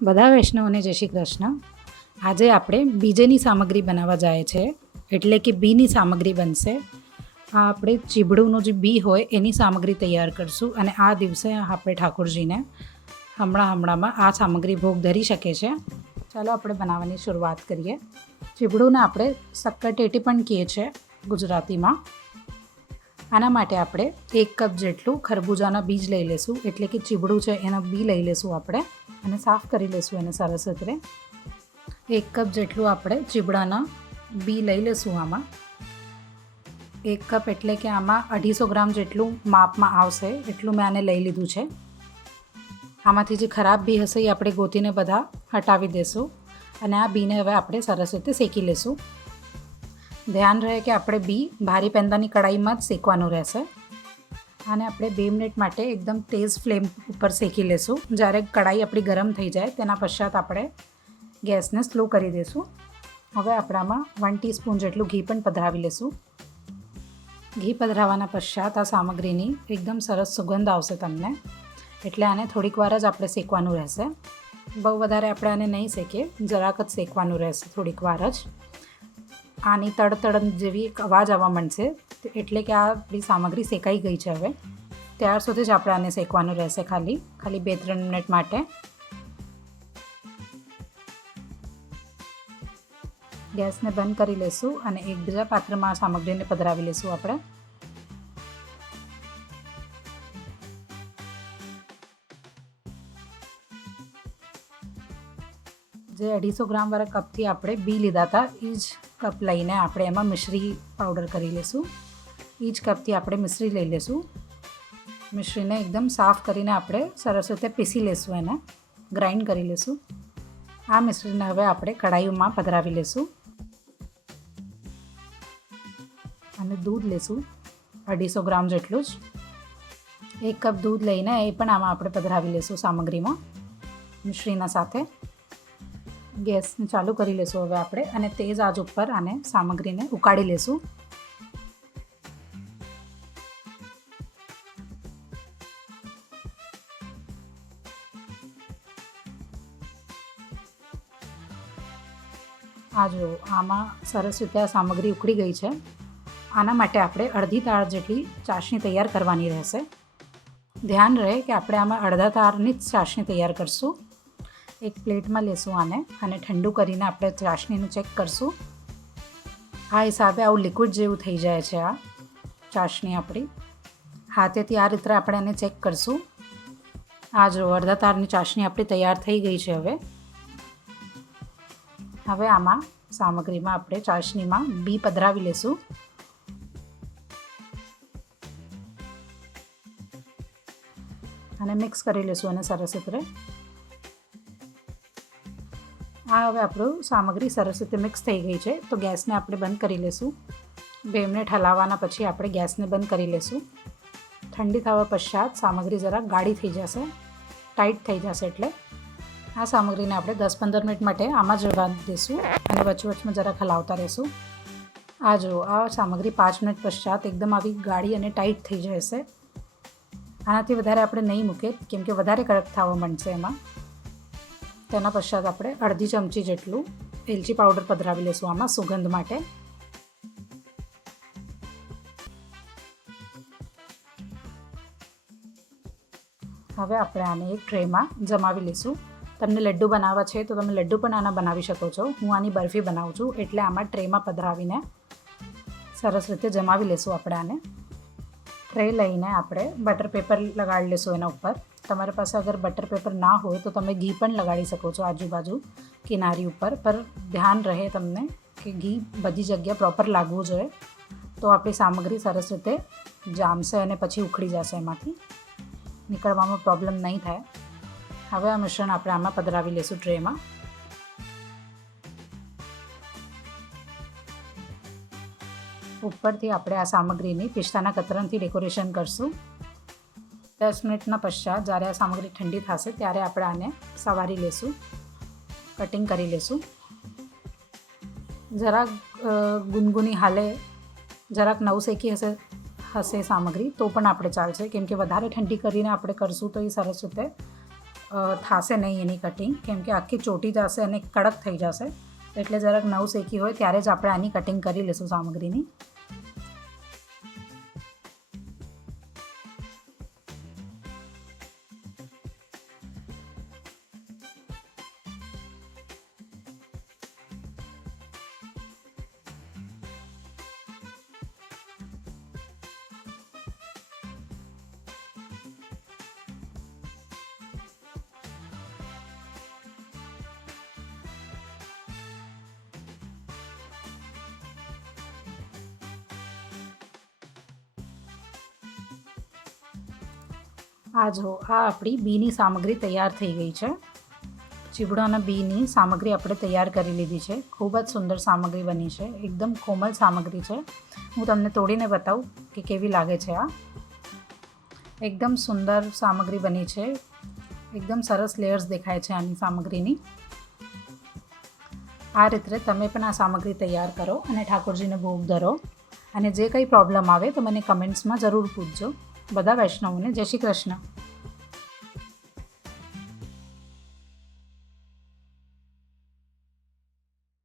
બધા વૈષ્ણવોને જય શ્રી કૃષ્ણ. આજે આપણે બીજેની સામગ્રી બનાવવા જાય છે, એટલે કે બીની સામગ્રી બનશે. આ આપણે ચીબડુંનું જે બી હોય એની સામગ્રી તૈયાર કરશું અને આ દિવસે આપણે ઠાકોરજીને હમણાંમાં આ સામગ્રી ભોગ ધરી શકે છે. ચાલો આપણે બનાવવાની શરૂઆત કરીએ. ચીબડુંને આપણે શક્કરટેટી પણ કહીએ છીએ ગુજરાતીમાં. આના માટે આપણે 1 કપ જેટલું ખરબૂજાના બીજ લઈ લેશું, એટલે કે ચીબડું છે એના બી લઈ લેશું આપણે અને સાફ કરી લેશું એને સરસ રીતે. 1 કપ જેટલું આપણે ચીબડાના બી લઈ લેશું. આમાં 1 કપ એટલે કે આમાં 250 ગ્રામ જેટલું માપમાં આવશે એટલું મેં આને લઈ લીધું છે. આમાંથી જે ખરાબ બી હશે એ આપણે ગોતીને બધા હટાવી દેશું અને આ બીને હવે આપણે સરસ રીતે શેકી લેશું. ધ્યાન રહે કે આપણે બી ભારી પેંદાની કઢાઈમાં જ શેકવાનું રહેશે. આને આપણે 2 મિનિટ માટે એકદમ તેજ ફ્લેમ ઉપર શેકી લેશું. જ્યારે કઢાઈ આપણી ગરમ થઈ જાય તેના પશ્ચાત આપણે ગેસને સ્લો કરી દઈશું. હવે આપણામાં 1 ટીસ્પૂન જેટલું ઘી પણ પધરાવી લેશું. ઘી પધરાવવાના પશ્ચાત આ સામગ્રીની એકદમ સરસ સુગંધ આવશે તમને, એટલે આને થોડીક વાર જ આપણે શેકવાનું રહેશે. બહુ વધારે આપણે આને નહીં શેકીએ, જરાક જ શેકવાનું રહેશે થોડીક વાર જ. આની તડતડ જેવી એક અવાજ આવવા માંડશે એટલે કે આ આપણી સામગ્રી શેકાઈ ગઈ છે. હવે ત્યાર સુધી જ આપણે આને શેકવાનું રહેશે, ખાલી 2-3 મિનિટ માટે. ગેસને બંધ કરી લેશું અને એક બીજા પાત્રમાં આ સામગ્રીને પધરાવી લેશું આપણે. જે 250 ગ્રામ વાળા કપથી આપણે બી લીધા હતા એ જ કપ લઈને આપણે એમાં મિશ્રી પાવડર કરી લેશું. એ જ કપથી આપણે મિશ્રી લઈ લેશું. મિશ્રીને એકદમ સાફ કરીને આપણે સરસ રીતે પીસી લેશું, એને ગ્રાઇન્ડ કરી લેશું. આ મિશ્રીને હવે આપણે કઢાઈમાં પધરાવી લેશું અને દૂધ લેશું 250 ગ્રામ જેટલું જ. 1 કપ દૂધ લઈને એ પણ આમાં આપણે પધરાવી લેશું સામગ્રીમાં મિશ્રીના સાથે. ગેસને ચાલુ કરી લેશું હવે આપણે અને તેજ આંચ ઉપર આને સામગ્રીને ઉકાળી લેશું. આ જો આમાં સરસ રીતે આ સામગ્રી ઉકળી ગઈ છે. આના માટે આપણે અડધી તાર જેટલી ચાસણી તૈયાર કરવાની રહેશે. ધ્યાન રહે કે આપણે આમાં અડધા તારની જ ચાસણી તૈયાર કરશું. એક પ્લેટમાં લેશું આને અને ઠંડુ કરીને આપણે ચાસણીને ચેક કરશું. આ હિસાબે આવું લિક્વિડ જેવું થઈ જાય છે આ ચાસણી આપણી. હાથેથી આ રીતે આપણે એને ચેક કરશું. આ જો અડધા તારની ચાસણી આપણી તૈયાર થઈ ગઈ છે. હવે આમાં સામગ્રીમાં આપણે ચાસણીમાં બી પધરાવી લેશું. અને મિક્સ કરી લેશું અને સરસ રીતે. આ હવે આપણું સામગ્રી સરસ રીતે મિક્સ થઈ ગઈ છે તો ગેસને આપણે બંધ કરી લેશું. 2 મિનિટ હલાવવાના પછી આપણે ગેસને બંધ કરી લેશું. ઠંડી થવા પશ્ચાત સામગ્રી જરા ગાઢી થઈ જશે, ટાઈટ થઈ જશે, એટલે આ સામગ્રીને આપણે 10-15 મિનિટ માટે આમાં જ રહેવા દઈશું અને વચ્ચે જરાક હલાવતા રહીશું. આ જો આ સામગ્રી 5 મિનિટ પશ્ચાત એકદમ આવી ગાઢી અને ટાઈટ થઈ જશે. આનાથી વધારે આપણે નહીં મૂકીએ કેમ કે વધારે કડક થવા માંડશે એમાં. તેના પશ્ચાત આપણે અડધી ચમચી જેટલું એલચી પાવડર પધરાવી લેશું આમાં સુગંધ માટે. હવે આપણે આને એક ટ્રેમાં જમાવી લઈશું. તમને લડ્ડુ બનાવવા છે તો તમે લડ્ડુ પણ આના બનાવી શકો છો. હું આની બરફી બનાવું છું એટલે આમાં ટ્રેમાં પધરાવીને સરસ રીતે જમાવી લઈશું આપણે આને. ટ્રે લઈને આપણે બટર પેપર લગાડી લઈશું એના ઉપર. તમારી પાસે અગર બટર પેપર ના હોય તો તમે ઘી પણ લગાડી શકો છો આજુબાજુ કિનારી ઉપર. પર ધ્યાન રહે તમને કે ઘી બધી જગ્યા પ્રોપર લાગવું જોઈએ તો આપણી સામગ્રી સરસ રીતે જામશે અને પછી ઉખડી જશે, એમાંથી નીકળવામાં પ્રોબ્લેમ નહીં થાય. હવે આ મિશ્રણ આપણે આમાં પધરાવી લઈશું ટ્રેમાં. ઉપરથી આપણે આ સામગ્રીની પિસ્તાના કતરનથી ડેકોરેશન કરશું. 10 મિનિટના પશ્ચાત જ્યારે આ સામગ્રી ઠંડી થશે ત્યારે આપણે આને સવારી લેશું, કટિંગ કરી લેશું. જરાક ગુનગુની હાલે, જરાક નવશેકી હશે સામગ્રી તો પણ આપણે ચાલશે, કેમ કે વધારે ઠંડી કરીને આપણે કરશું તો એ સરસ રીતે થશે નહીં એની કટિંગ, કેમ કે આખી ચોટી જશે અને કડક થઈ જશે. એટલે જરાક નવ શેકી હોય ત્યારે જ આપણે આની કટિંગ કરી લઈશું સામગ્રીની. આ જો આ આપણી બીની સામગ્રી તૈયાર થઈ ગઈ છે. ચીબડાના બીની સામગ્રી આપણે તૈયાર કરી લીધી છે. ખૂબ જ સુંદર સામગ્રી બની છે. એકદમ કોમલ સામગ્રી છે. હું તમને તોડીને બતાવું કે કેવી લાગે છે. આ એકદમ સુંદર સામગ્રી બની છે. એકદમ સરસ લેયર્સ દેખાય છે આની સામગ્રીની. આ રીતે તમે પણ આ સામગ્રી તૈયાર કરો અને ઠાકોરજીને ભોગ ધરો. અને જે કંઈ પ્રોબ્લેમ આવે તો મને કમેન્ટ્સમાં જરૂર પૂછજો. બધા વૈષ્ણવોને જય શ્રી કૃષ્ણ.